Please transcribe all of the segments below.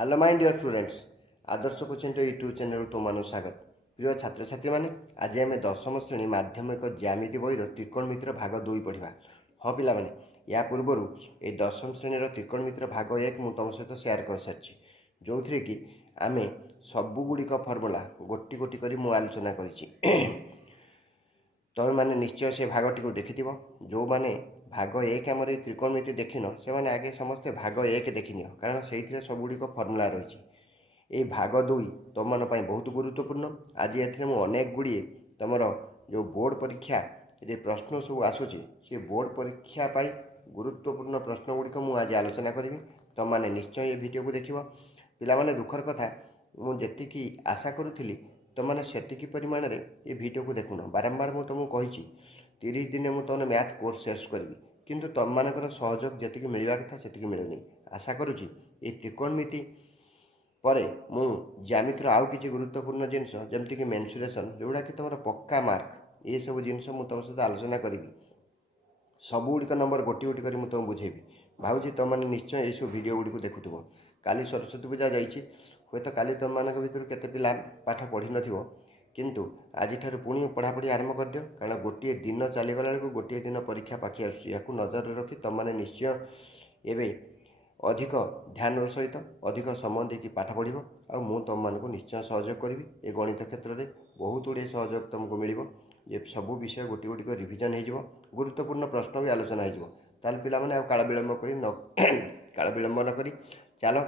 Hello my dear students Adarsh coaching YouTube channel तुम स्वागत। प्रिय छात्र छात्री मैंने आज आम दशम श्रेणी माध्यमिक ज्यामिति बहीर त्रिकोणमितिर भाग 2 पढ़ा। हाँ पिला माने या पूर्वर ये दशम श्रेणी त्रिकोणमितिर भाग 1 मुझे तुम सहित सेयार कर सारी जो थी कि आम सबुगुड़िक फर्मूला गोटी गोटी कर आलोचना करी। तुम मैंने निश्चय से भागटी को देखि जो मैंने भाग 1 आम त्रिकोणमिति देखिन से मैंने आगे समस्ते भाग 1 देखनी कारण से सबुगुड़िक फर्मूला रही। ये भाग 2 तुम मान बहुत गुरुत्वपूर्ण। आज ये अनेक गुड़िए तुम जो बोर्ड परीक्षा ये प्रश्न सब आसूँ से बोर्ड परीक्षा गुरुत्वपूर्ण प्रश्न गुड़िक मुझे आलोचना करी। तुम मैंने निश्चय ये वीडियो को देख पाने दुखर कथा मुझे आशा करूली तुमने से परिमाण में ये वीडियो को देखुन। बारंबार मुझे तुमको कही 30 दिन में तुमने मैथ कोर्स शेष करी किंतु तुम मानकर सहयोग जी मिलवा कथा से मिलूनी। आशा करुँची ये त्रिकोणमिति पर मु ज्यामितिर आउ किसी गुरुत्वपूर्ण जिनस जमती मेन्सुरेशन जोड़ा कि तुम पक्का मार्क ये सब जिनस मुझे तुम सहित आलोचना करी सबुगुड़िक नंबर गोटी गोटी कर तुमको बुझेबी। भावुँ तुमने निश्चय ये सब वीडियो गुड़ी देखुव। काली सरस्वती पूजा जाइए हे तो काली तुम मान भर केते पिला पाठ पढ़ी न किंतु आज पुणी पढ़ापढ़ी आरंभ कर दियो कारण गोटे दिन चलीगला बेलू गोटे दिन परीक्षा पाखी आसूँ नजर रखी तुमने निश्चय एवं अधिक ध्यान सहित अधिक समय देकी पाठ पढ़ मुझे तुम मानक निश्चय सहयोग करी। ये गणित क्षेत्र में बहुत गुड़े सहयोग तुमको मिल सबू विषय गोटी गोटी को रिविजन हो गुरुत्वपूर्ण प्रश्न भी आलोचना हो पाने काल विलंब काल विलंब न करी चलो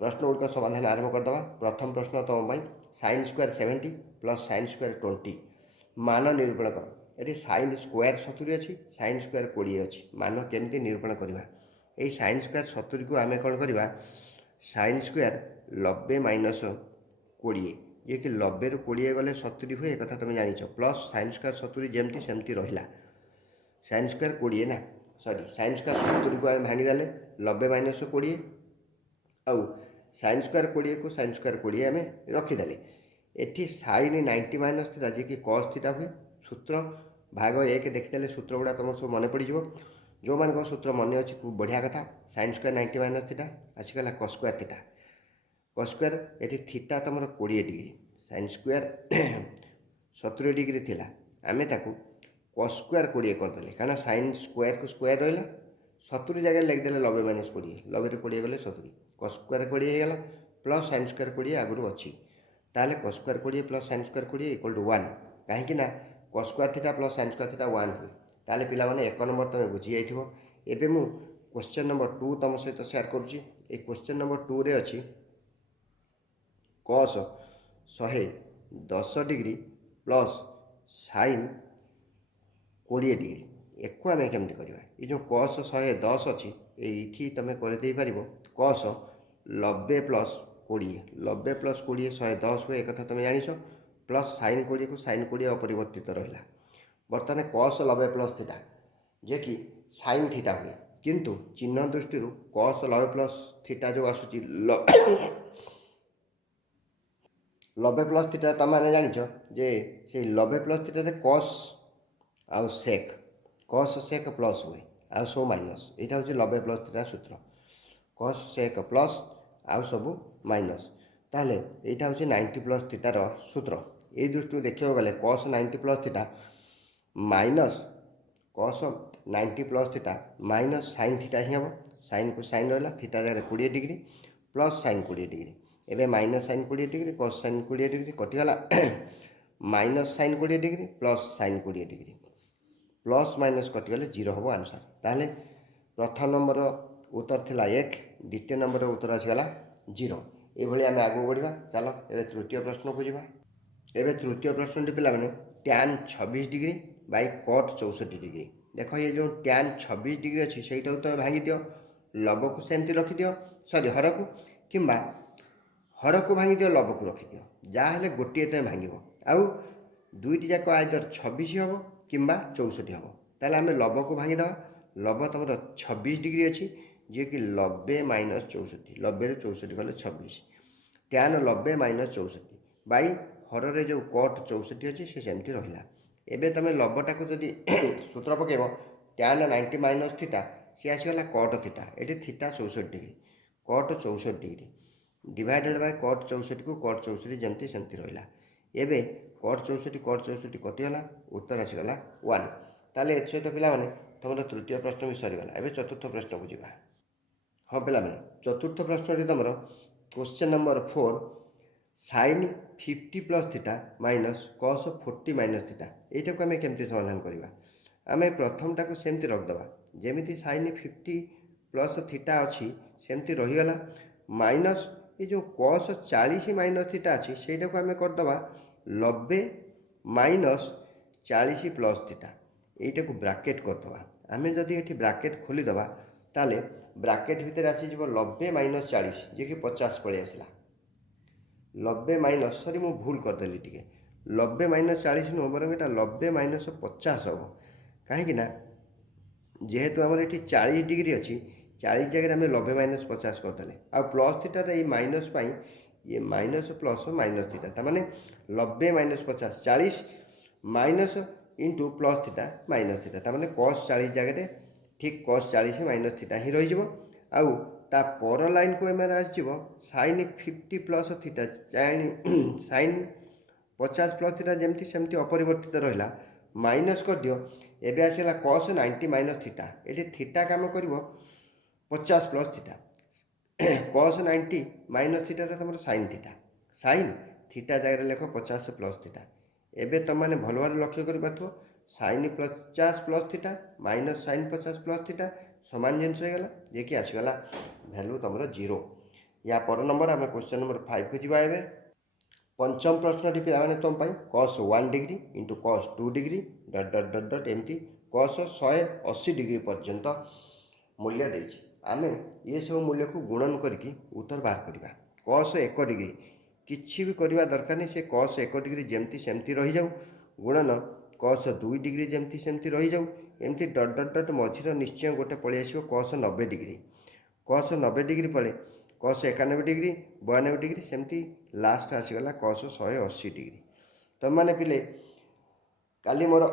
प्रश्न गुड़िक समाधान आरंभ करदे। प्रथम प्रश्न तुम sine square 70 plus sine square 20 मान निरूपण कर। ये साइन स्क्वायर 70 अच्छी साइन स्क्वायर 20 अच्छी मान केमती निरूपण करवा। यही साइन स्क्वायर 70 को आम कौन करवा साइन स्क्वायर 90 माइनस 20 ये कि 90 रु 20 गले 70 हुए एक तुम जान प्लस साइन स्क्वायर 70 जमती सेमती रहा साइन स्क्वायर 20 ना सॉरी साइन स्क्वायर 70 को आम भांगीदे 90 माइनस 20 आउ साइन स्क्वायर 20 को साइन स्क्वायर 20 आम रखीदे। एटी साइन 90 माइनस थीटा जी कि कस थीटा हुए सूत्र भाग 1 देखीदे सूत्र गुड़ा तुम सब मन पड़ जो मान सूत्र मन अच्छी खूब बढ़िया कथा। साइन स्क्वायर 90 माइनस थीटा आसीगला cos square theta cos square ये थीटा तुम 20 डिग्री साइन स्क्वायर 70 डिग्री थिला आमे ताकू कस स्क्वायर 20 करदे कारण साइन स्क्वायर को स्क्वायर रहा 70 जगह लिखिदे 90 माइनस 20 90 रू 20 गले 70 कस स्क्वायर 20 होगा प्लस साइन स्क्वायर 20 आगुरी अच्छी ताले cos square 20 plus sine square 20 equal to 1 कहीं cos square theta plus sine square theta 1 हुए ताले पिला माने 1 नंबर तुम बुझी जाइथिबो। एबे मु क्वेश्चन नंबर 2 तुम सहित शेयर करुच्ची। ए क्वेश्चन नंबर 2 रे अच्छी कस 110 डिग्री प्लस साइन 20 डिग्री एक आम केमती करवा। ये जो कस 110 अच्छी ये तुम करदे पार कस 90 प्लस 20 90 प्लस 20 110 हुए एक तुम जान प्लस साइन 20 को साइन 20 अपरिवर्तित रहा बर्तमान कस 90 प्लस थीटा जे कि साइन थीटा हुए किंतु चिन्ह दृष्टि कस 90 प्लस थीटा जो आसूँ 90 प्लस थीटा तुम मैंने जान जे से 90 प्लस थीटा कस आउ सेक कस सेक प्लस हुए आउ सब माइनस यहाँ हूँ 90 प्लस थीटा सूत्र कस सेक प्लस आउ सब माइनस ताहले यहाँ हूँ 90 प्लस थीटार सूत्र। ये दृष्टि देखा गले cos 90 plus theta minus cos 90 plus theta minus sine theta ही हम साइन को साइन रहा थीटा जगह 20 डिग्री प्लस साइन 20 डिग्री एवं minus sine 20 degree cos sine 20 degree कटिगला minus sine 20 degree plus sine 20 degree plus minus कटिगले 0 हम answer. ताहले प्रथम नंबर उत्तर थिला 1 द्वितीय नंबर उत्तर आसीगला 0 ये आम आगे बढ़ा। चलो ये तृतीय प्रश्न को जावा। एवं तृतीय प्रश्न टी पे tan 26 degree by cut 64 degree देख ये जो टैन 26 डिग्री अच्छी से तुम भांगी दियो लब को सेमती रखिद सॉरी हर को कि हर को भांगी दियो लब को रखिद जहाँ गोटे तुम भांग आउ दुईटी जाक आइदर 26 हम कि 64 हम ताल आम लब को भांगीदे लब तुम 26 डिग्री अच्छी जी कि 90 माइनस 64 90 रू 64 गले 26 टैन 90 माइनस 64 बाई हर रे जो कट 64 अच्छी से सेमती रहा। एबे तुम लबटा को जदि सूत्र पकेब टैन 90 माइनस थीटा सी आसीगला कट थीटा ये theta 64 degree cut 64 degree divided by cut 64 को कट 64 जमती सेमती रहा एबे कट 64 कटिगला उत्तर आसीगला 1 ताले ए सहित पे तुम तृतीय प्रश्न भी सरीगला एबे चतुर्थ प्रश्न को जीवा हाँ पे चतुर्थ प्रश्न तुम question number 4 sin 50 plus theta minus cos 40 minus theta यहीटा को आम केमती समाधान करवा आम प्रथमटा को सेमती रखदे जमी sin 50 प्लस थीटा अच्छी सेमती रहीगला माइनस ये जो cos 40 माइनस थीटा अच्छी से आम करदे 90 माइनस 40 प्लस थीटा यहीटा को ब्राकेट करदे आम जदि ये ब्राकेट खोलीदे ताले ब्राकेट भितर आसीज 90 माइनस 40 जी कि 50 पलि आसला 90 माइनस सरी मु भूल करदेली टी 90 माइनस 40 नुह बर ये 90 माइनस 50 हम कहीं जेहेतु आम ये 40 डिग्री अच्छी 40 जगह आम 90 माइनस 50 करदे आ प्लस थीटा ये माइनस पाई ये माइनस प्लस माइनस थीटा तमाने 90 minus 50 40 minus into plus theta minus theta तमाने cos 40 जगह ठीक cos 40 माइनस थीटा ही रही आउ ता पर लाइन को एम आसो sin 50 plus theta sin 50 plus theta जमती सेमती अपरिवर्तित रहा माइनस कर दियो एबे आसला cos 90 माइनस थीटा ये थीटा काम कर 50 plus theta cos 90 minus theta तुम sin थीटा sin थीटा जगह लेख 50 प्लस थीटा एबे तुम मैंने भल भाव लक्ष्य कर sin 50 plus theta minus sin 50 plus theta समान जिनस होगा जे कि आसगला भैल्यू तुम 0 या पर नंबर आम क्वेश्चन नंबर 5 को जीवा एबे पंचम प्रश्न पे तुम cos 1 degree into cos 2 degree dot dot dot dot एमती cos 180 डिग्री पर्यंत मूल्य देछि आमे ये सब मूल्य को गुणन करके उत्तर बाहर करवा cos 1 डिग्री किछि भी करवा दरकार नहीं से cos 1 डिग्री जमती सेमती रही जाऊ गुणन cos 2 डिग्री जमती सेमती रही जाऊ एमती डट डट डट मझीर निश्चय गोटे पलि आसो cos 90 डिग्री cos 90 डिग्री पड़े cos 91 डिग्री 92 डिग्री सेमती लास्ट आसीगला cos 180 डिग्री तुम मैंने पिले काली मोर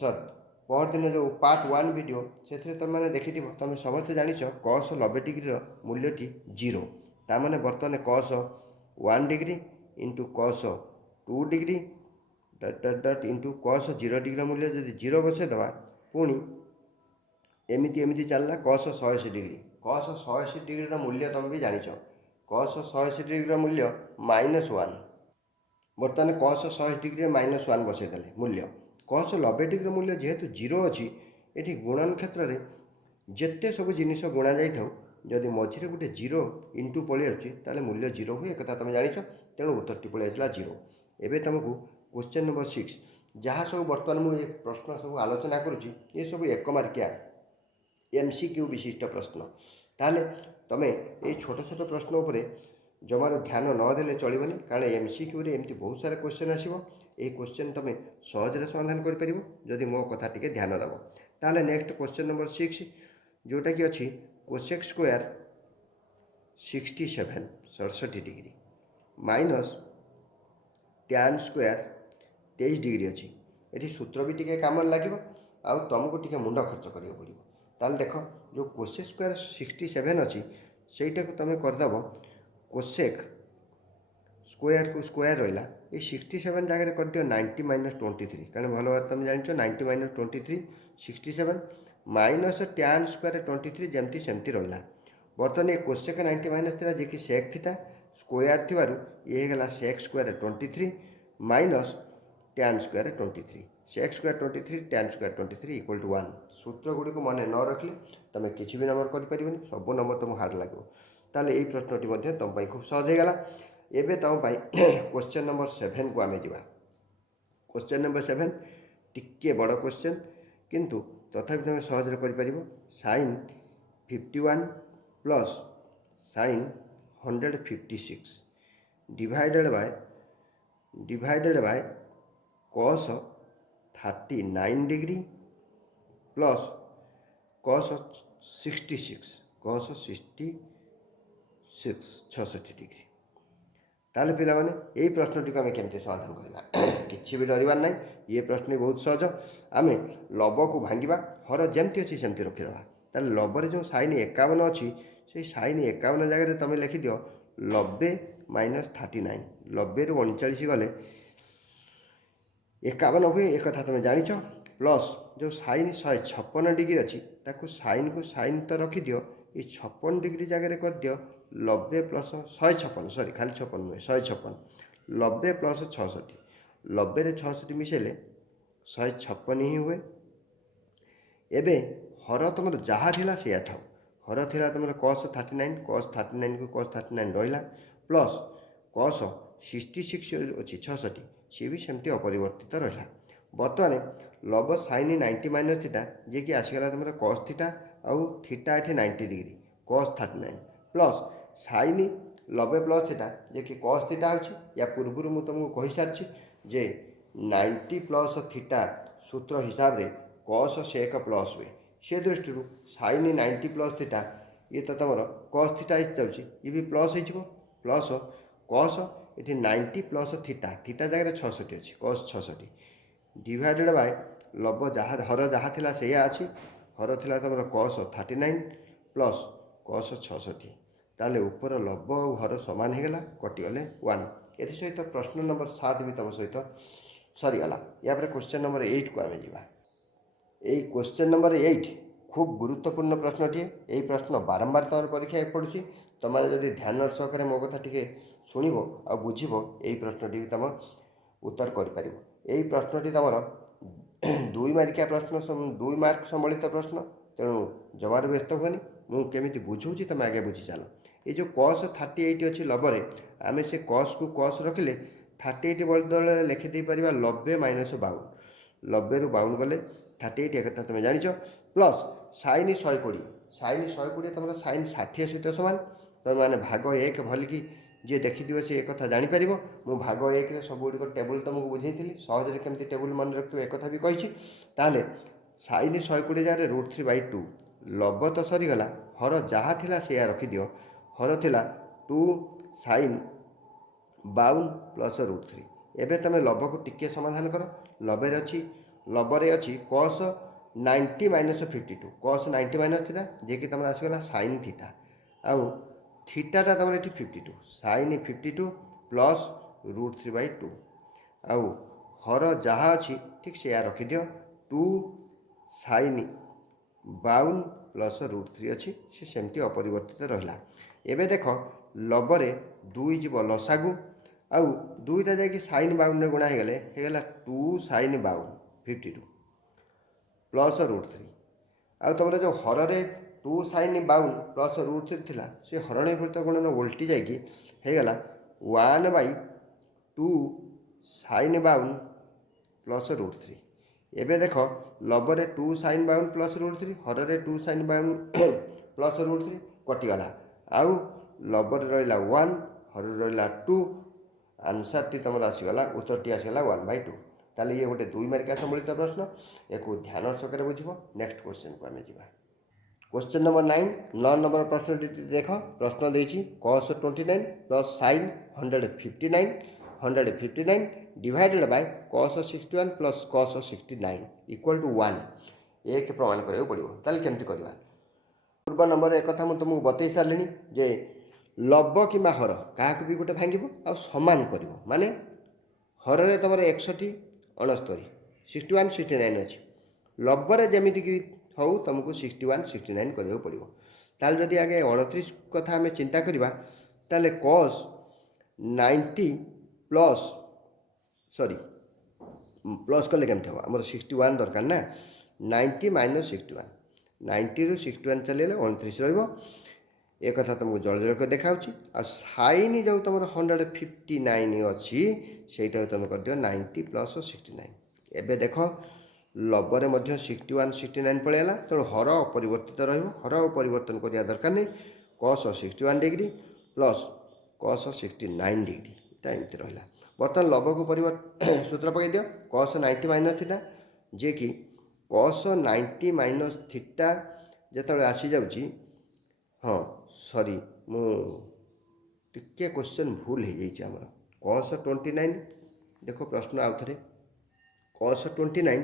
सर बहुत दिन जो पार्ट 1 वीडियो से तुम मैंने देखी तुम समस्त जान cos 90 डिग्री मूल्यटी 0 ताने बर्तमान cos 1 degree into cos 2 degree dot dot dot into cos 0 degree मूल्य जब 0 बसईदे पुणी एमती एमती चलला cos 180 डिग्री cos 180 डिग्री मूल्य तुम भी जान cos 180 डिग्री मूल्य -1 बर्तमान cos 180 डिग्री -1 बसईदे मूल्य cos 90 डिग्री मूल्य जेहेतु 0 अच्छी ये गुणन क्षेत्र में जिते सब जिनिस गुणा जाऊ जदि मझे गोटे 0 इंटू पलि आसे मूल्य 0 हुए एक तुम जान तेणु उत्तरटी पलि आसला 0 एवं तुमको क्वेश्चन नंबर 6 जहाँ सब बर्तमान मुझे प्रश्न सब आलोचना करुँची ये सब 1 मार्किया MCQ विशिष्ट प्रश्न ताले तुम ये छोट छोट प्रश्न उपरे जमार ध्यान नदेले चलबनी कारण MCQ रे एमती बहुत सारा क्वेश्चन आसो ये क्वेश्चन तुम सहजरे समाधान कर जदि मो कथा टिके ध्यान देव ताले नेक्स्ट क्वेश्चन नंबर 6 जोटा कि अच्छी cosec square 67 degree minus tan square 23 degree अच्छी ये सूत्र भी टिके काम लगे आउ तुमको टिके मुंड खर्च करियो पड़ो ताल देख जो कोसेक स्क्वायर 67 अच्छी सेटा को तुम करदेव कोसेक स्क्वायर को स्क्वायर रहा ये 67 जगह कर दियो 90 माइनस 23 कारण भल भाव तुम जान 90 माइनस 23 67 माइनस tan स्क्वायर 23 जमती सेमती रहा बर्तमान ये कोसेक 90 माइनस थी जी कि सेक थीटा स्क्वायर थी ये गला sec square 23 minus tan square 23 sec square 23 tan square 23 equal to 1 सूत्र गुड़ी को मन न रखिले तुम किसी भी नंबर कर सब नंबर तुमको हार्ड लगे ताले यही प्रश्नटी तुम खूब सहज होगा एवं तुम क्वेश्चन नंबर 7 को आम जा क्वेश्चन नंबर 7 टिके बड़ क्वेश्चन किंतु तथापि तुम सहज कर sin 51 plus sin 156 divided by cos 39 degree plus cos 66 66 degree ताले पिला माने यही प्रश्नटी को आम केमती समाधान करवा किसी भी डरबार ना ये प्रश्न बहुत सहज आम लब को भांगा हर जमती अच्छी सेमती रखीदे ताल लबर जो sin 51 अच्छी से sin 51 जगह तुम लिखिद 90 माइनस 39 90 ରୁ 39 गले 51 हुए एक कथा तुम जाच प्लस जो साइन 156 डिग्री अच्छी ताकू साइन को साइन तो रखिदि ये 56 डिग्री जगह कर दियो 90 प्लस 156 सॉरी खाली 56 नुहे 156 90 प्लस 66 90 रे 66 मिसेले 156 ही हुए। एबे हर तुम जहाँ थिला से थाउ हर थिला तुम cos 39 को cos 39 रहा प्लस cos 66 अच्छी 66 सी भी सेमती अपरिवर्तित रहा। बर्तमान लब साइन 90 माइनस थीटा जी कि आसगला तुम cos थीटा आउ थीटा ये 90 degree cos 39 plus sine 90 plus theta जे कि cos थीटा हो या पूर्व मुझे तुमको कही सारी जे 90 प्लस थीटा सूत्र हिसाब से cos से एक प्लस हुए से दृष्टि साइन 90 प्लस थीटा ये तो तुम cos थीटा जाऊँगी ये भी प्लस हो प्लस cos ये 90 प्लस थीटा थीटा जगह 66 अच्छी cos 66 डिवाइडेड बाय लब जहाँ हर जहाँ थिला से अच्छी हर थिला तुम cos 39 प्लस cos 66 ताले ऊपर लब और हर सामान होगला कटिगले 1 ये सहित प्रश्न नंबर 7 भी तुम सहित सरीगला। या क्वेश्चन नंबर 8 को आम जा क्वेश्चन नंबर 8 खूब गुरुत्वपूर्ण प्रश्नटे यही प्रश्न बारंबार तुम परीक्षा पड़ुची तुम जदि ध्यान सहकार मो कथा टी शुण आ बुझ यही प्रश्नटी तुम उत्तर कर प्रश्नटी तुम 2 मार्किया प्रश्न 2 मार्क सम्बलित प्रश्न तेणु जमार व्यस्त हुए मुझे बुझाऊँ तुम आगे बुझी चल ये जो cos 38 अच्छी लबरे आम से cos को cos रखिले 38 बदल लिखिदे पार 90 माइनस 52 90 ରୁ 52 गले 38 एक तुम जाच प्लस साइन 120 तुम साइन 60 सहित सामान तुम मैंने भाग 1 भलिकी जी देखिद से एक कथा जापर मु भाग 1 सब गुड़िक टेबुल तुमको बुझे सहजरे केमती टेबुल मन रखिए एक कथा भी कही ताले साइन 120 जगह √3/2 लब तो सरीगला हर जहाँ थिला से रखिद हर थिला 2 साइन 52 प्लस √3 एवं तुम लब को टिके समाधान कर लबे अच्छी लबरे अच्छी cos 90 minus 52 cos 90 minus theta जे कि तुम आसगला साइन थीटा आउ थीटाटा तुम ये 52 साइन 52 प्लस √3/2 आउ हर जहाँ अच्छी ठीक से रखिद 2 साइन 52 प्लस √3 अच्छी से सेमती अपरिवर्तित रहा। एवं देख लबरे 2 जीव लसागु आउ 2टा जाकि साइन 52 गुणा होगला 2 साइन 52 प्लस √3 आउ तुम जो हर 2 साइन 52 प्लस √3 थिला से हरण विपरीत गुणन उल्टी जाकि होगला 1/2 साइन 52 प्लस √3 एवं देख लबरे 2 साइन 52 प्लस √3 हर 2 साइन 52 प्लस √3 कटिगला आउ लबरे रहा 1 हर रहा 2 आंसर टी तुम आसगला उत्तर टी आसगला 1/2 ताले ये गोटे 2 मार्किया सम्बलित प्रश्न एक ध्यान सहकार बुझ। नेक्स्ट क्वेश्चन को आम जा क्वेश्चन नंबर 9 नंबर प्रश्न देख प्रश्न देती cos 29 plus sine 159 divided by cos 61 plus cos 69 equal to 1 एक प्रमाण करा पड़ो ताले केमती करवा पूर्व नंबर एक कथा मुझे तुमको बतई सारे जे लब कि हर क्या भी गोटे भांग आ सामान कर माने हर रे तुम 61 69 61 69 अच्छी लबरे जमीक हो तुमको 61 69 कराया पड़ो ताल जदि आगे 29 कथा आम चिंता करवा ताले cos 90 प्लस सॉरी प्लस कले केमती हम आम 61 दरकार ना 90 माइनस 61 90 ରୁ 61 चलिए 29 रहा एक कथा तुमको जल जल कर देखा आ साइन जो तुम 159 अच्छी से तुम कर दियो 90 प्लस 69 एवं देख लबरे 61 69 पलैला तेणु हर अपरिवर्तित रर परिवर्तन करवा दरकार नहीं cos 61 degree plus cos 69 degree एमती रहा। बर्तमान लब को सूत्र पकई दियो cos 90 माइनस थीटा जे कि cos 90 माइनस थीटा जो आसी जाऊँगी हाँ सॉरी मुझे क्वेश्चन भूल हो जाइए आमर cos 29 देखो प्रश्न आउ थे cos 29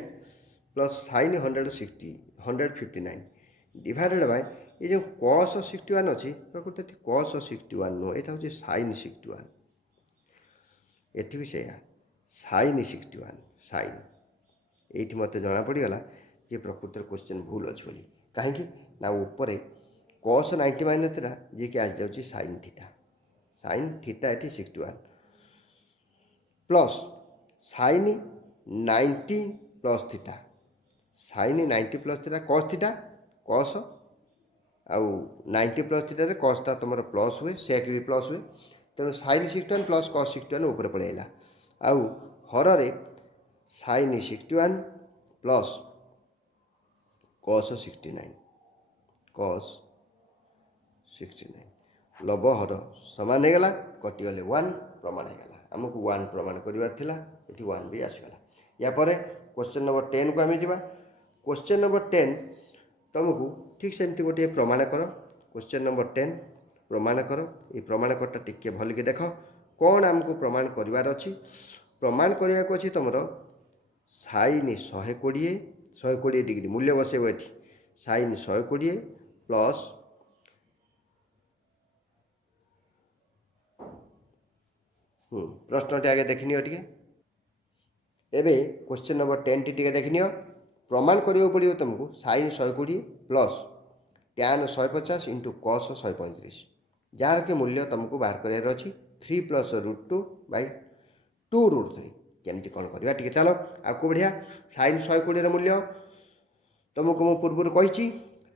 plus sine 159 divided bye ये जो cos 61 अच्छी प्रकृत cos 61 नुह यहाँ हूँ sin 61 एटी भी सैया sin 61 sin ये मत जना पड़गला जे प्रकृत क्वेश्चन भूल अच्छी बोली कहीं ना ऊपर cos 90 माइनस थीटा जी कि आज जाऊँगी sin थीटा ये 61 plus sin 90 plus theta sin 90 plus theta cos आउ 90 प्लस थीटा रे cos टा तुम प्लस हुए सेक भी प्लस हुए तेणु sin 61 प्लस cos 61 ऊपर पलैला आउ हर रे sin 61 प्लस cos 69 लब हर सामान होगला कटिगले 1 प्रमाण होगला आमको 1 प्रमाण करार ये 1 भी आसगला यापर क्वेश्चन नंबर 10 को आम जा क्वेश्चन नंबर 10 तुमको ठीक सेमती गोटे प्रमाण कर क्वेश्चन नंबर 10 प्रमाण कर ये प्रमाण करटा टिके भल के देख कौन आमको प्रमाण करार अच्छी प्रमाण करने को अच्छी तुम sin 120 डिग्री मूल्य बसेब ये sin 120 प्लस प्रश्न आगे देखनी टे एबे क्वेश्चन नंबर 10 टी देखनी प्रमाण करियो पड़ियो तुमको sin 120 plus tan 150 into cos 135 jar के मूल्य तुमको बाहर करार अच्छी 3 प्लस √2 बाई 2 √3 केमती कौन करवा टे चलो आपको बढ़िया sin 120 मूल्य तुमको मुझे पूर्व कही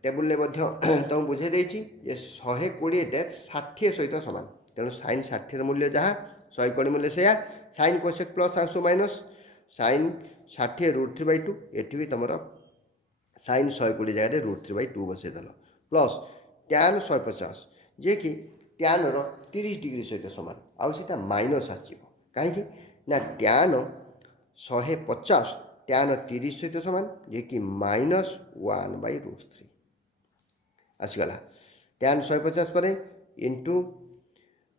टेबुल तुम बुझे देती 120 60 सहित सामान तेणु sin 60 मूल्य जहाँ 120 मूल्य से sin कोसेक प्लस आसो माइनस sin 60 √3/2 एटी भी तुम sin 120 जगह √3/2 बसईदेल प्लस tan 150 जे कि tan 30 डिग्री सहित सामान आउटा माइनस आसो कहीं ना tan 150 tan 30 सहित सामान जे कि -1/√3 आसगला tan 150 पर इंटू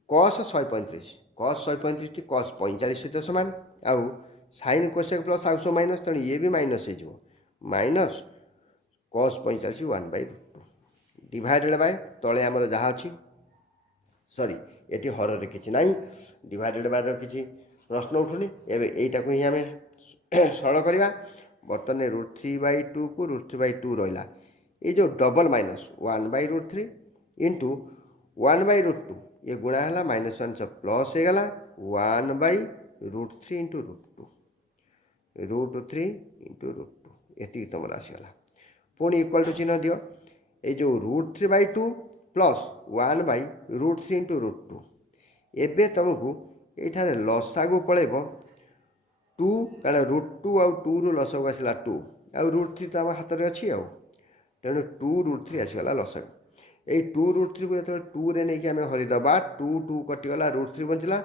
cos 135 टी cos 45 सहित सामान आउ sin कोसेक प्लस आउसो माइनस तेणु ये भी माइनस हो माइनस cos 45 1/√2 डिवाइडेड बाय तले आमर जहाँ अच्छी सॉरी ये हर किसी ना डिवाइडेड बाय किसी प्रश्न उठुनी एवं यहीटा को ही आम सरल करवा बर्तमान √3/2 को √3/2 रहा ये जो डबल माइनस 1/√3 इंटू 1/√2 ये गुणा है -1 प्लस होगला 1/√3 इंटू √2 ये तुम आसगला पुणी इक्वाल टू चिन्ह दियो ये जो √3/2 प्लस 1/√3 इंटू √2 एबे तुमको ये लसागु पड़ेब 2 कारण √2 आउ 2 रु लसागु आसला 2 आउ √3 तो आम हाथ में अच्छी आउ तेणु 2√3 आसगला लसागु यही 2√3 को जो 2 रे नहीं आम हरिदबा 2 कटिगला √3 बचला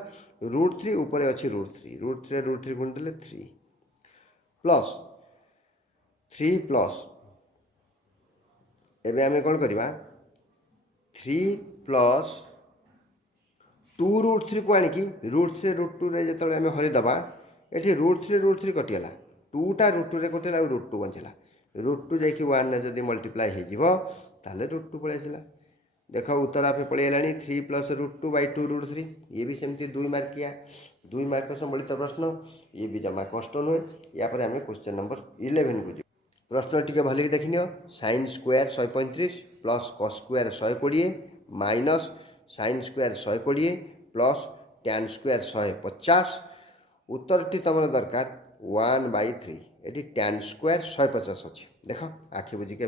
√3 ऊपर अच्छी √3 गुणिदेले 3 प्लस 3 प्लस एबे आम कौन करवा 3 प्लस 2√3 को आणिकी √3 रे जो आम हरिदबा ये √3 कटिगला 2टा √2 रे कटिला और √2 बचला √2 जाकि 1 जब मल्टीप्लाई हो √2 पलि आसला देख उत्तर आप पलैला 3 प्लस √2/2 √3 ये भी सेमती 2 मार्किया 2 मार्क सम्मिलित प्रश्न ये भी जमा कष्ट नुहे यापर आम क्वेश्चन नंबर 11 को जी प्रश्न टी भल देखनी sin square 135 plus cos square 120 minus sin square 120 plus tan square 150 उत्तर टी तुम दरकार 1/3 ये tan स्क्वायर 150 अच्छी देख आखि बुझी के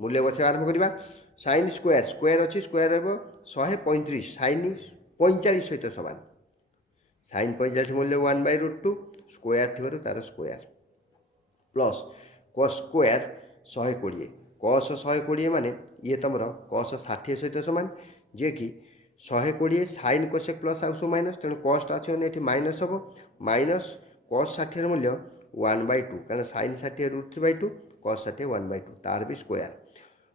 मूल्य बस आरंभ करवा sin स्क्वायर अच्छी स्क्वायर हे 135 sin 45 सहित सामान sin 45 मूल्य 1/√2 स्क्वायर थी तार square plus cos square 120 cos 120 माने ये तुम cos 60 सहित सामान जे कि 120 sin कोसेक प्लस आउसो माइनस तेणु कस्ट अच्छे ये माइनस हम माइनस cos 60 मूल्य 1/2 कारण sin 60 √3/2 cos 60 1/2 तार भी स्क्वायर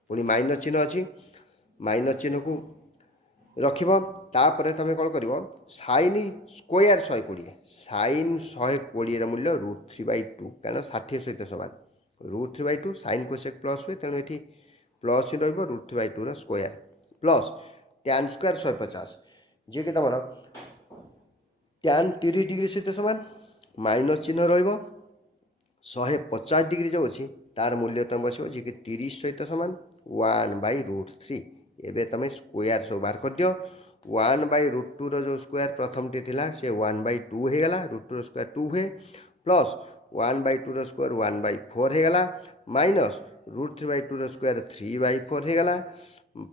पुणी माइनस चिन्ह अच्छी माइनस चिन्ह को रखिपर तुम कौन कर sin स्क्वायर 120 sin 120 मूल्य √3/2 कारण 60 सहित सामान √3/2 sin कोसेक प्लस हुए तेणु ये plus √3/2 square plus tan square 150 जी कि तुम tan 30 डिग्री सहित सामान माइनस चिन्ह रो 150 डिग्री जो अच्छी तार मूल्य तुम बस जी कि 30 सहित सामान 1/√3 एवं तुम स्क्वायर सब बाहर कर दियो 1/√2 रो स्क्वायर प्रथम टी थी से 1/2 होगा √2 स्क्वायर 2 हुए प्लस 1/2 स्क्वायर 1/4 होगा माइनस √3/2 स्क्वायर 3/4 होगा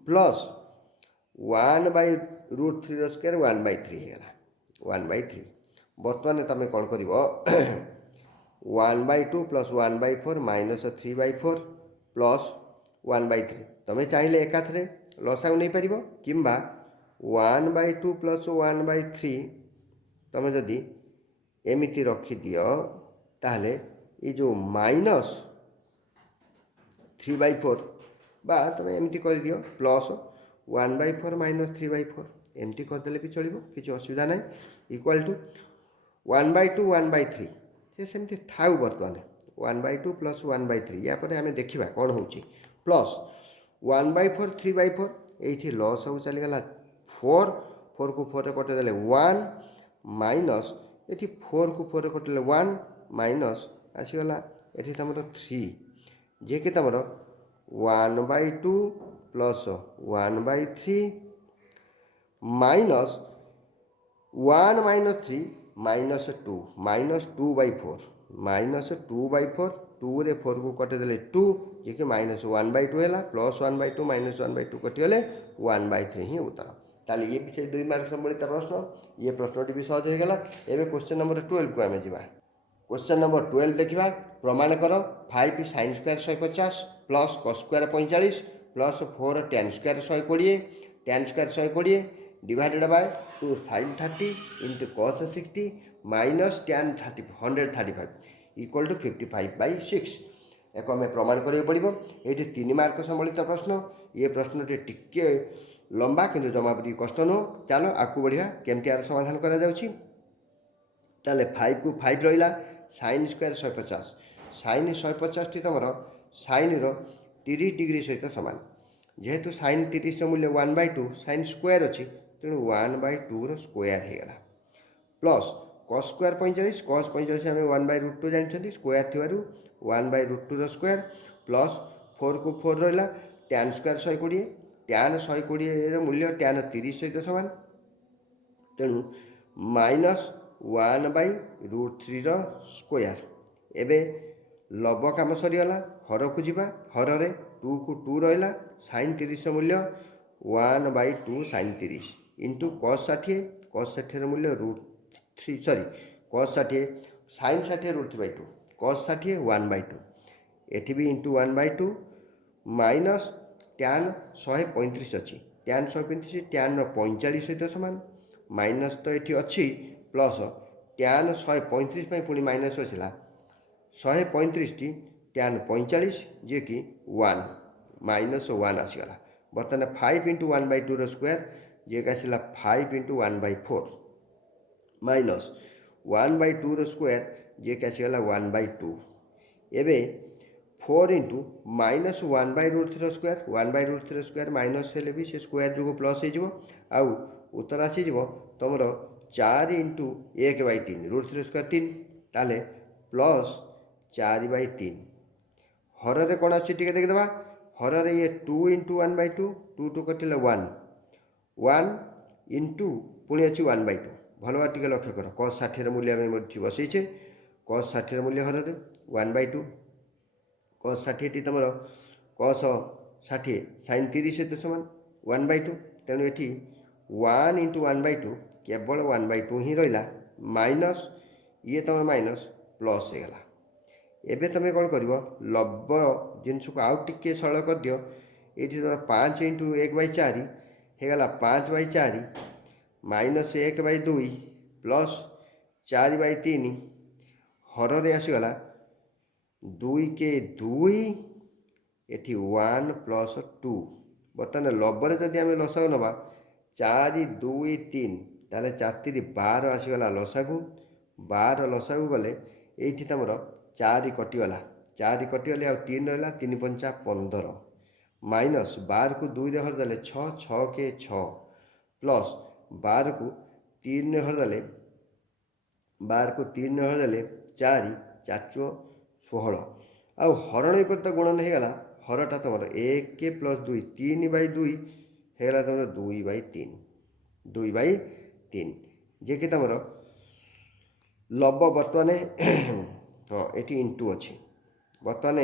प्लस 1/√3 स्क्वायर 1/3 होगा 1/3 बर्तमान तुम कौन कर 1/2 प्लस 1/4 माइनस 3/4 प्लस 1/3 तुम चाहिए एकाथरे लसागु नहीं पार कि 1/2 प्लस 1/3 तुम जदि एमती रखिदि ताहले ये जो माइनस 3/4 बा तुम एमती कर दियो प्लस 1/4 माइनस 3/4 एमती करदे भी चलो किसी असुविधा ना इक्वाल टू 1/2 1/3 से सेमती थाउ बर्तमान 1/2 प्लस 1/3 या पर आम देखा कौन हो प्लस 1/4 3/4 ये लस सब चलीगला 4 4 को 4 कटेदेले 1 माइनस ये 4 को 4 कटेले 1 माइनस आसीगला ये तुम 3 जे कि तुम 1/2 plus 1/3 minus 1 minus 3 minus 2 minus 2/4 minus 2/4 2 रे 4 को कटेदेले 2 जे कि माइनस 1/2 है प्लस 1/2 माइनस 1/2 कटिगले 1/3 ही उत्तर ताले ये विषय 2 मार्क संबलित प्रश्न ये प्रश्नटी भी सहज हो गला। एवं क्वेश्चन नंबर 12 को आम जा क्वेश्चन नंबर 12 देखा प्रमाण कर 5 sin square 150 plus cos square 45 plus 4 tan square 120 tan square 120 divided by 2 sin 30 into cos 60 minus tan 135 equal to 55/6 एक आम प्रमाण करा पड़ो। ये 3 मार्क संबलित प्रश्न ये प्रश्नटी टिके लंबा किंतु जमा भी कष्ट नुह चलो आगू बढ़िया केमती यार समाधान करा जाउछि ताले 5 को 5 रहा sin स्क्वायर 150 sin 150 टी तुम sin रो 30 डिग्री सहित सामान जेहेतु sin 30 मूल्य 1/2 sin स्क्वायर अच्छी तेणु 1/2 स्क्वायर होगा प्लस cos स्क्वायर 45 cos 45 आम 1/√2 जानते स्क्वायर थी 1/√2 स्क्वायर प्लस 4 को 4 रहा tan स्क्वायर 120 tan 120 मूल्य tan 30 सहित सामान तेणु माइनस 1/√3 स्क्वायर एवं लब कम सरीगला हर को जीवा हर रे 2 को 2 रहा sin 30 मूल्य 1/2 sin 30 इंटू cos 60 मूल्य √3 sorry cos 60 sin 60 √3/2 cos 60 1/2 eighty भी इंटू 1/2 माइनस tan 135 अच्छी tan 135 tan 45 सहित सामान माइनस तो ये अच्छी प्लस tan 135 पुणी माइनस आसला 135 टी tan 45 जे कि 1 माइनस 1 आसीगला बर्तमान 5 इंटू 1/2 स्क्वायर जे कि आसला 5 इंटू 1/4 माइनस 1/2 स्क्वायर जे कि आसीगला 1/2 एवं 4 into minus 1/√3 square 1/√3 square minus हेले भी से स्क्वायर जो प्लस हो आउ उत्तर आसीज तुम 4 इंटू 1/3 √3 स्क्वायर 3 ताले प्लस 4/3 हर कौन अच्छे देखीदे हर ये 2 इंटू 1/2 2 2 कटिले 1 1 इंटू पुणी अच्छी 1/2 भल बात टे लक्ष्य कर cos 60 मूल्य आम बसईचे cos 60 मूल्य हर 1/2 cos 60 टी तुम cos 60 sin 30 सहित सामान 1/2 तेणु ये 1 इंटू 1/2 केवल 1/2 ही रहा माइनस ये तुम माइनस प्लस होगा एवं तुम कौन कर लब जिनस को आउ टे सरल कर दियो ये तुम 5 इंटू 1/4 होगा 5/4 माइनस 1/2 प्लस 4/3 हर आसीगला 2 के 2 ये 1 प्लस 2 बर्तमान लबर जदि आम लसागु नवा 4 2 3 ताले 4 3 12 आसीगला लसागु 12 लसागु गले ये तुम 4 कटिगला 4 कटिगले आ 3 रहा 3 5 15 माइनस 12 को 2 रे हरदेले 6 6 के 6 प्लस 12 को 3 रे हरदेले 12 को 3 रे हरदेले 4 4 चौ 16 आ हरण विपरीत गुणन हो गला हरटा तुम 1 प्लस 2 3/2 होगा तुम 2/3 2/3 जे कि तुम लब बर्तमान हाँ ये इंटू अच्छी बर्तमान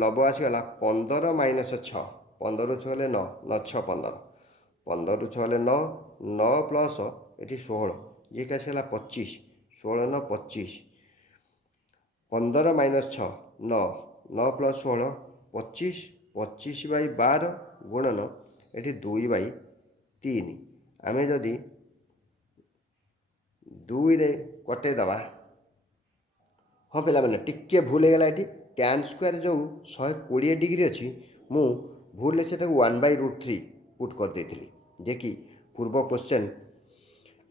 लब आसगला 15 माइनस 6 15 छु गले 9 9 6 15 15 छु गले 9 9 प्लस ये 16 ये कि आसगला 25 16 9 25 15 माइनस 6 9 9 प्लस 16 25 25/12 गुणन ये 2/3 आम जदि 2 रे कटेदवा हाँ पे टिके भूल होगा ये tan स्क्वायर जो 120 डिग्री अच्छी मु भूल से 1/√3 पुट कर देती जे कि पूर्व क्वेश्चन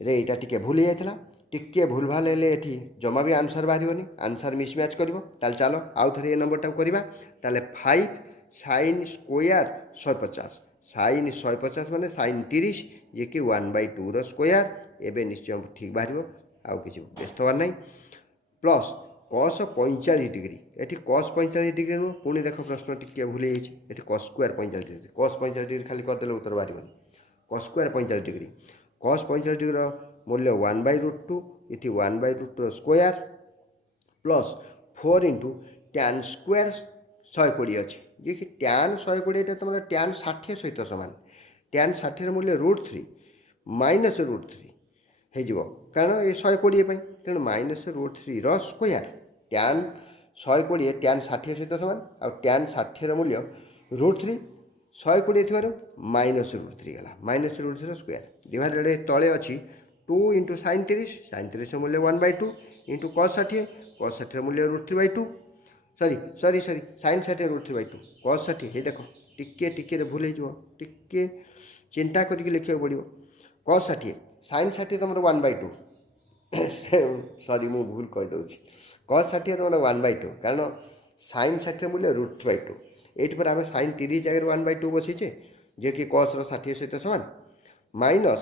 रे यहाँ टिके भूल हो जाता टिके भूल भाल ये जमा भी आंसर बाहर आंसर मिसमैच कर चलो आउ थे ये नंबर टाक करवा 5 sin स्क्वायर 150 sin 150 माने sin 30 जे कि 1/2 स्क्वायर एवं निश्चय ठीक बाहर आउ कि व्यस्त हबार ना प्लस cos 45 डिग्री ये cos 45 डिग्री नुह पुणी देख प्रश्न टिके भूल ये cos square 45 degree cos 45 degree खाली करदे उत्तर बाहर cos square 45 degree cos 45 degree मूल्य 1/√2 ये 1/√2 square plus 4 into tan square 120 अच्छी जी कि tan 120 तुम tan 60 सहित सामान tan 60 मूल्य √3 माइनस √3 हो कारण ये 120 तेणु माइनस √3 स्क्वायर tan 120 tan 60 सहित सामान आ tan 60 मूल्य √3 120 थी माइनस √3 गला माइनस √3 स्क्वायर डिवाइडेड तले अच्छी 2 इंटू sin 30 sin 30 मूल्य 1/2 इंटू cos 60 मूल्य √3/2 सॉरी sin 60 √3/2 cos 60 ये देख टिके भूल हो टिके चिंता करके लिखा पड़ो cos 60 sin 60 तुम 1/2 सॉरी मु भूल कहीदे cos 60 तुम 1/2 कारण sin 60 मूल्य √3/2 ये आम sin 30 जगह 1/2 बसईचे जे कि cos 60 सहित सामान माइनस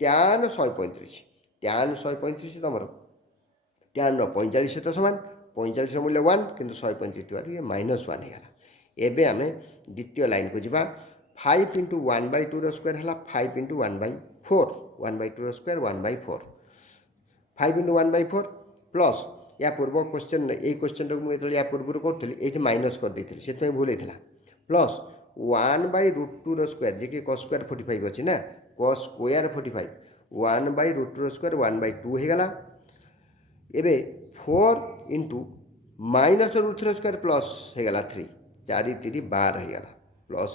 tan 135 tan 135 तुम tan 45 सहित सामान 45 मूल्य 1 किंतु 135 थी ये -1 होगा एवं आम द्वितीय लाइन को जीवा 5 इंटू 1/2 स्क्वायर है 5 इंटू 1/4 1/2 स्क्वायर 1/4 5 इंटू 1/4 प्लस या पूर्व क्वेश्चन ये क्वेश्चन टाक मुझे या पूर्व करी ये माइनस कर देती से भूल होता प्लस 1/√2 स्क्वायर जी कि cos स्क्वायर 45 अच्छी ना cos स्क्वायर 45 1/√2 स्क्वायर 1/2 होगा एबे 4 इंटू माइनस √3 स्क्वायर प्लस होगा 3 4 3 12 होगा प्लस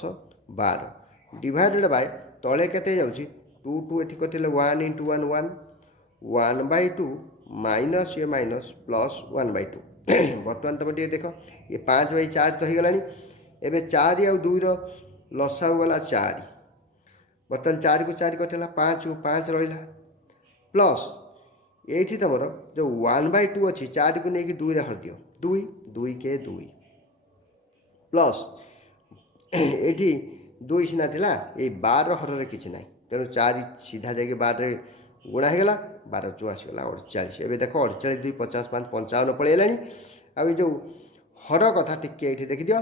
12 डिवाइडेड बाय तले के 2 2 ये कटे 1 इंटू 1 1 1/2 माइनस ये माइनस प्लस 1/2 बर्तमान तुम देख ये 5/4 तो हो गला एवं 4 आउ 2 लसा गला 4 बर्तमान 4 को 4 कटेला 5 को 5 रहा प्लस ये तुम जो 1/2 अच्छी 4 को लेकिन 2 हर दियो 2 2 के 2 प्लस ये 2 सीना था ये 12 हर किसी ना तेणु 4 सीधा जाके 12 गुणा होगा 12 × 4 आसगला 48 एवं देख 48 2 50 5 55 पलैला आउ जो हर कथा टिके ये देखी दियो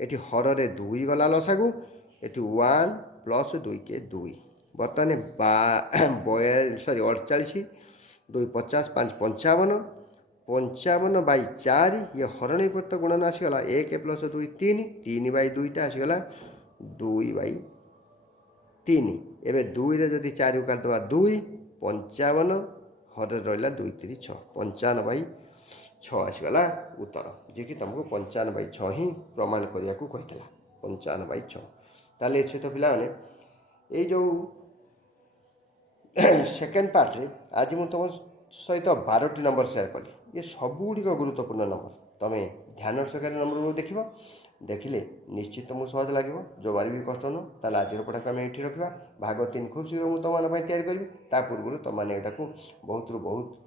ये हर 2 गला लसागु ये 1 प्लस 2 के 2 बर्तमान 48 2 50 5 55 55/4 ये हरण विपरीत गुणन आसगला 1 प्लस 2 3 3/2 आसगला 2/3 एवं 2 जदि 4 को काटिदेवा 2 55 हर रहा 2 3 6 55/6 आसगला उत्तर जी कि तुमको 55/6 ही प्रमाण करने को कही 55/6 ताले सहित पिला ये जो सेकेंड पार्ट रे आज मुझे तुम सहित 12टी नंबर सेयार कली ये सबुगुड़िक गुरुत्वपूर्ण नंबर तुम्हें ध्यान सहकारी नंबर को देख देखिले निश्चित तुमको सहज लगे जो बार भी कष्ट नुह ताल आज पढ़ा को आम ये रखा भाग 3 खूब शीघ्र मुझे तुम तैयारी करी पूर्व तुमने यहाँ बहुत रु बहुत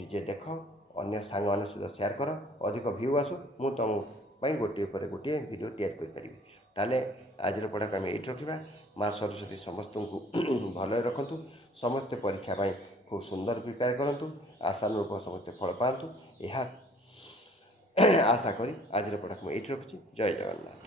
निजे देख अन्य सांग मान सहित सेयार कर अधिक व्यू आसू मुझे तुम गोटे पर गोटे वीडियो तैयारी करी। ତାହେଲେ ଆଜିର ପଢ଼ାକୁ ଆମେ ଏଇଠି ରଖିବା। ମା ସରସ୍ୱତୀ ସମସ୍ତଙ୍କୁ ଭଲରେ ରଖନ୍ତୁ। ସମସ୍ତେ ପରୀକ୍ଷା ପାଇଁ ଖୁବ୍ ସୁନ୍ଦର ପ୍ରିପେୟାର କରନ୍ତୁ। ଆଶାନୁରୂପ ସମସ୍ତେ ଫଳ ପାଆନ୍ତୁ, ଏହା ଆଶା କରି ଆଜିର ପଢ଼ାକୁ ମୁଁ ଏଇଠି ରଖୁଛି। ଜୟ ଜଗନ୍ନାଥ।